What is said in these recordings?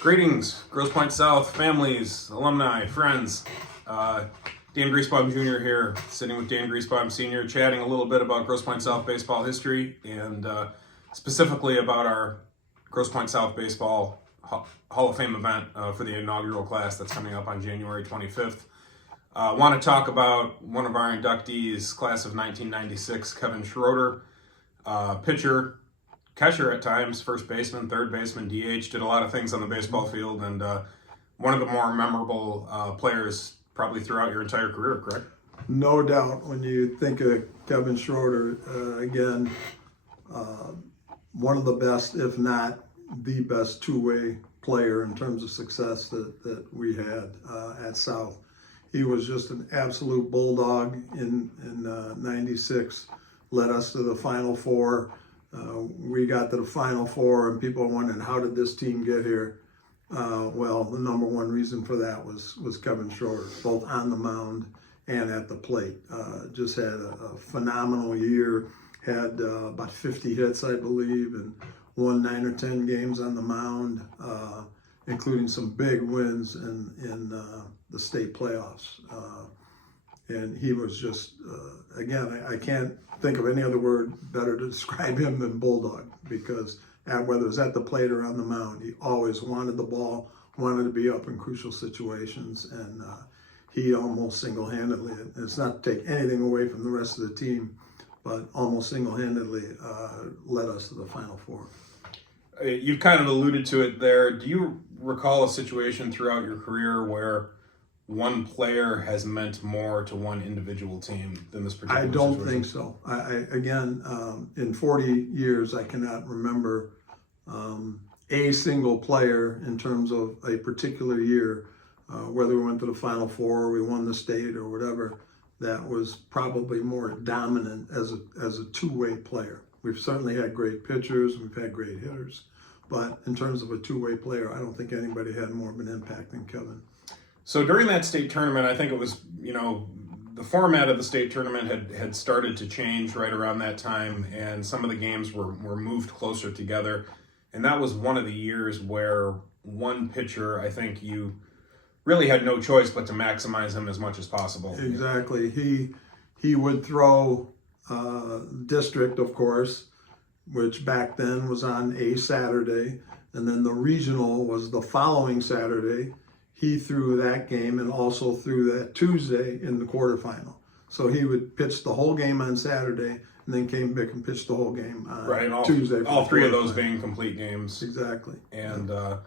Greetings, Grosse Pointe South, families, alumni, friends. Dan Griesbaum Jr. here, sitting with Dan Griesbaum Sr., chatting a little bit about Grosse Pointe South baseball history and specifically about our Grosse Pointe South Baseball Hall of Fame event for the inaugural class that's coming up on January 25th. Want to talk about one of our inductees, class of 1996, Kevin Schroeder, pitcher, catcher at times, first baseman, third baseman, DH, did a lot of things on the baseball field, and one of the more memorable players probably throughout your entire career, correct? No doubt. When you think of Kevin Schroeder, again, one of the best, if not the best two-way player in terms of success that we had at South. He was just an absolute bulldog in 96, led us to the Final Four. We got to the Final Four and people were wondering, how did this team get here? Well, the number one reason for that was Kevin Schroeder, both on the mound and at the plate. Just had a phenomenal year, had about 50 hits, I believe, and won 9 or 10 games on the mound, including some big wins in the state playoffs. And he was just, again, I can't think of any other word better to describe him than bulldog, because whether it was at the plate or on the mound, he always wanted the ball, wanted to be up in crucial situations, and he almost single-handedly, and it's not to take anything away from the rest of the team, but almost single-handedly led us to the Final Four. You've kind of alluded to it there. Do you recall a situation throughout your career where one player has meant more to one individual team than this particular situation? I don't think so. Again, in 40 years, I cannot remember a single player in terms of a particular year, whether we went to the Final Four or we won the state or whatever, that was probably more dominant as a two-way player. We've certainly had great pitchers, we've had great hitters, but in terms of a two-way player, I don't think anybody had more of an impact than Kevin. So during that state tournament, I think it was, the format of the state tournament had started to change right around that time, and some of the games were moved closer together. And that was one of the years where one pitcher, I think you really had no choice but to maximize him as much as possible. Exactly. He would throw district, of course, which back then was on a Saturday, and then the regional was the following Saturday. He threw that game and also threw that Tuesday in the quarterfinal. So he would pitch the whole game on Saturday and then came back and pitched the whole game on Tuesday. All three of those being complete games. Exactly. And the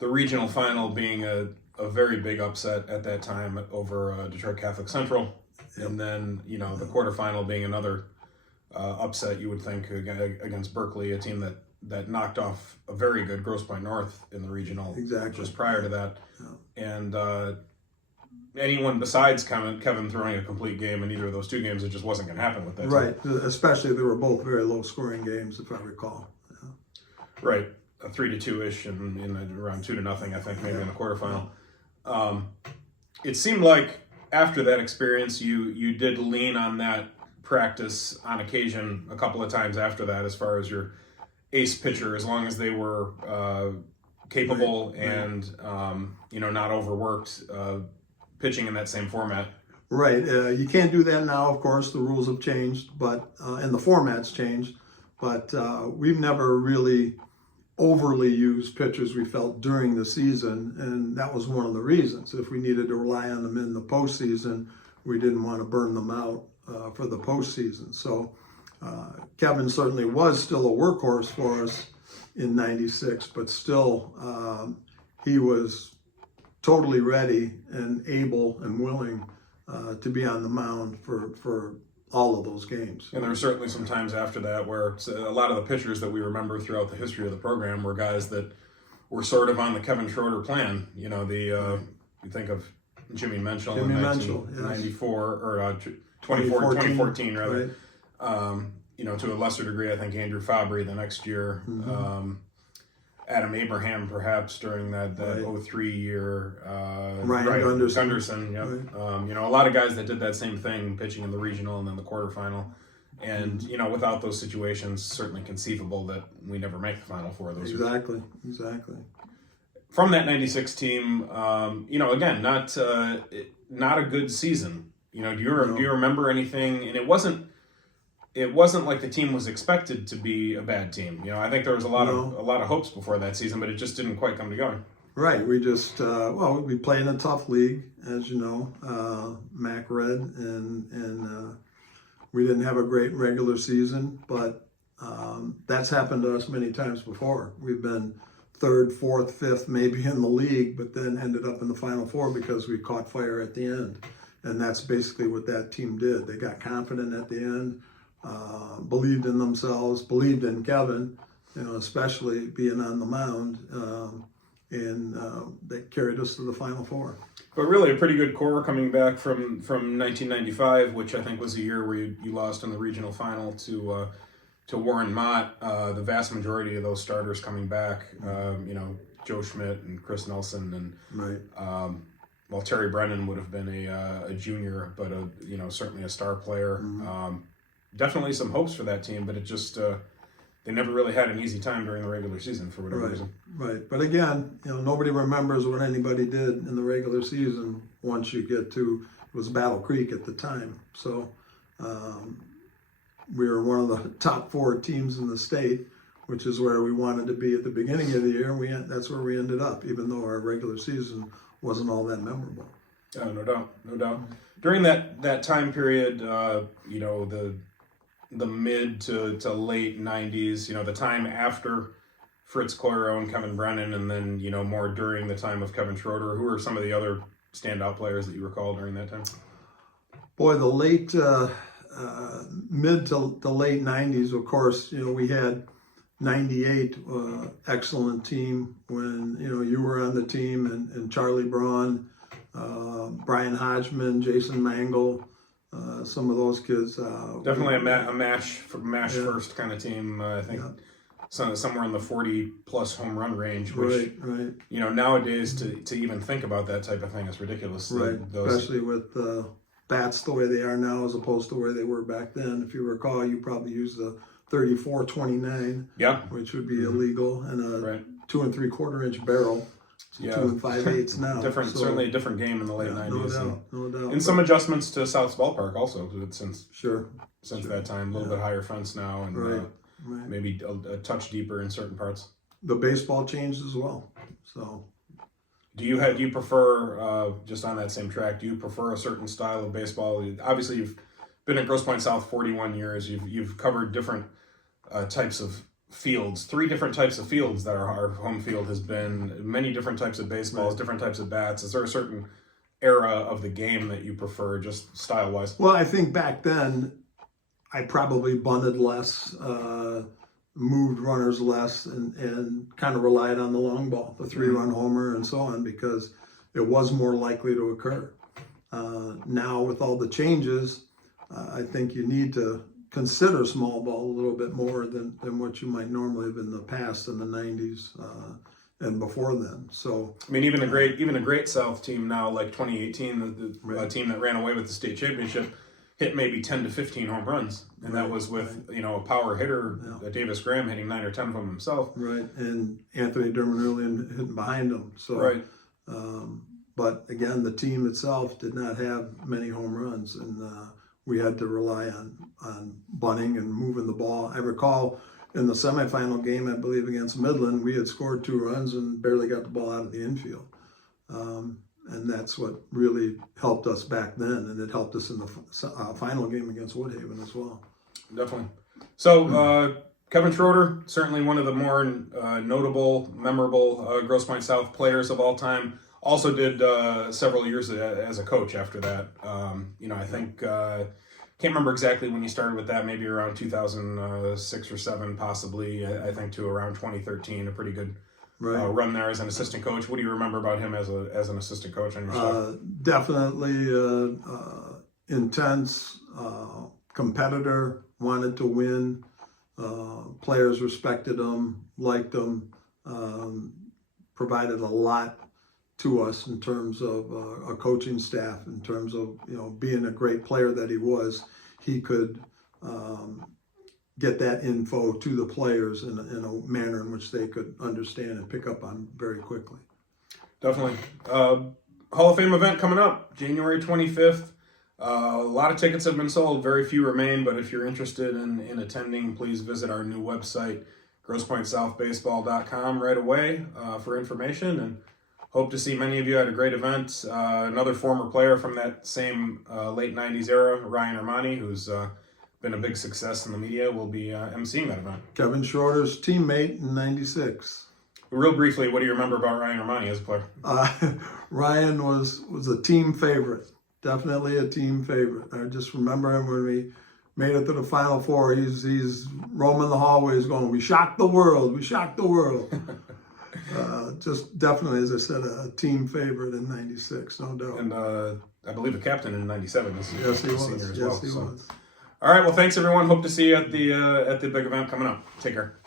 regional final being a very big upset at that time over Detroit Catholic Central. Yep. And then, the quarterfinal being another upset, you would think, against Berkeley, a team that knocked off a very good Grosse Pointe North in the regional just prior to that. Yeah. And anyone besides Kevin throwing a complete game in either of those two games, it just wasn't going to happen with that team. Right, especially they were both very low-scoring games, if I recall. Yeah. Right, a 3-2-ish and around 2-0, I think, maybe in the quarterfinal. It seemed like after that experience, you did lean on that practice on occasion a couple of times after that, as far as your ace pitcher, as long as they were capable and not overworked, pitching in that same format. Right. You can't do that now, of course. The rules have changed, but and the format's changed. But we've never really overly used pitchers, we felt, during the season, and that was one of the reasons. If we needed to rely on them in the postseason, we didn't want to burn them out for the postseason. So Kevin certainly was still a workhorse for us in 96, but still he was totally ready and able and willing to be on the mound for all of those games. And there were certainly some times after that where a lot of the pitchers that we remember throughout the history of the program were guys that were sort of on the Kevin Schroeder plan. You think of Jimmy Menschel in 1994 or 2014 rather. Right. To a lesser degree, I think Andrew Fabry the next year. Mm-hmm. Adam Abraham, perhaps, during that 03 year. Ryan Gunderson. Yep. Right. A lot of guys that did that same thing, pitching in the regional and then the quarterfinal. And, without those situations, certainly conceivable that we never make the Final Four of those years. Exactly. from that '96 team, again, not a good season. Do you remember anything? And it wasn't like the team was expected to be a bad team. I think there was a lot of hopes before that season, but it just didn't quite come together. Right. We just we play in a tough league, as you know, MAC Red, and we didn't have a great regular season, but that's happened to us many times before. We've been third, fourth, fifth, maybe in the league, but then ended up in the Final Four because we caught fire at the end. And that's basically what that team did. They got confident at the end, believed in themselves, believed in Kevin, especially being on the mound, and they carried us to the Final Four. But really a pretty good core coming back from 1995, which I think was a year where you lost in the regional final to Warren Mott. The vast majority of those starters coming back, Joe Schmidt and Chris Nelson, and right. Terry Brennan would have been a junior, but certainly a star player. Mm-hmm. Definitely some hopes for that team, but it just they never really had an easy time during the regular season for whatever reason. Right. But again, nobody remembers what anybody did in the regular season once you get to, it was Battle Creek at the time. So we were one of the top 4 teams in the state, which is where we wanted to be at the beginning of the year. That's where we ended up, even though our regular season wasn't all that memorable. Oh, no doubt. During that time period, the mid to late 90s, the time after Fritz Coiro and Kevin Brennan, and then, more during the time of Kevin Schroeder, who are some of the other standout players that you recall during that time? Boy, the late, mid to late 90s, of course, we had 98, excellent team when, you were on the team, and Charlie Braun, Brian Hodgman, Jason Mangle, some of those kids. Definitely a mash first kind of team. I think somewhere in the 40+ home run range. Which, right. Nowadays to even think about that type of thing is ridiculous. Right, especially with bats the way they are now as opposed to where they were back then. If you recall, you probably used the 34-29, which would be illegal, and a 2 3/4-inch barrel. 2 5/8 now. Certainly a different game in the late 90s. No doubt. And some adjustments to South's ballpark also since that time. A little bit higher fence now, and maybe a touch deeper in certain parts. The baseball changed as well. So, do you prefer, just on that same track? Do you prefer a certain style of baseball? Obviously, you've been at Grosse Pointe South 41 years. You've covered different types of fields, 3 different types of fields that our home field has been, many different types of baseballs, different types of bats. Is there a certain era of the game that you prefer, just style-wise? Well, I think back then I probably bunted less, moved runners less, and kind of relied on the long ball, the 3-run homer and so on, because it was more likely to occur. Now with all the changes, I think you need to consider small ball a little bit more than what you might normally have in the past, in the 90s and before then. So I mean, even a great South team now, like 2018, the team that ran away with the state championship, hit maybe 10 to 15 home runs, and that was with a power hitter, Davis Graham, hitting 9 or 10 of them himself. Right, and Anthony Dermanoulian hitting behind him. So but again, the team itself did not have many home runs, and we had to rely on bunting and moving the ball. I recall in the semifinal game, I believe against Midland, we had scored 2 runs and barely got the ball out of the infield. And that's what really helped us back then, and it helped us in the final game against Woodhaven as well. Definitely. So Kevin Schroeder, certainly one of the more notable, memorable Grosse Pointe South players of all time. Also did several years as a coach after that. I think, can't remember exactly when you started with that, maybe around 2006 or 7 possibly, I think, to around 2013, a pretty good run there as an assistant coach. What do you remember about him as an assistant coach on your staff? Definitely intense, competitor, wanted to win. Players respected him, liked him, provided a lot to us in terms of a coaching staff, in terms of being a great player that he was. He could get that info to the players in a manner in which they could understand and pick up on very quickly. Definitely. Hall of Fame event coming up, January 25th. A lot of tickets have been sold, very few remain, but if you're interested in attending, please visit our new website, grosspointsouthbaseball.com, right away for information, and hope to see many of you at a great event. Another former player from that same late 90s era, Ryan Armani, who's been a big success in the media, will be emceeing that event. Kevin Schroeder's teammate in 96. Real briefly, what do you remember about Ryan Armani as a player? Ryan was a team favorite. Definitely a team favorite. I just remember him when we made it to the Final Four. He's roaming the hallways going, "We shocked the world. We shocked the world." Just definitely, as I said, a team favorite in 96, no doubt. And I believe a captain in 97. Yes, he was. Senior as Yes, well, he was. All right, well, thanks everyone. Hope to see you at the big event coming up. Take care.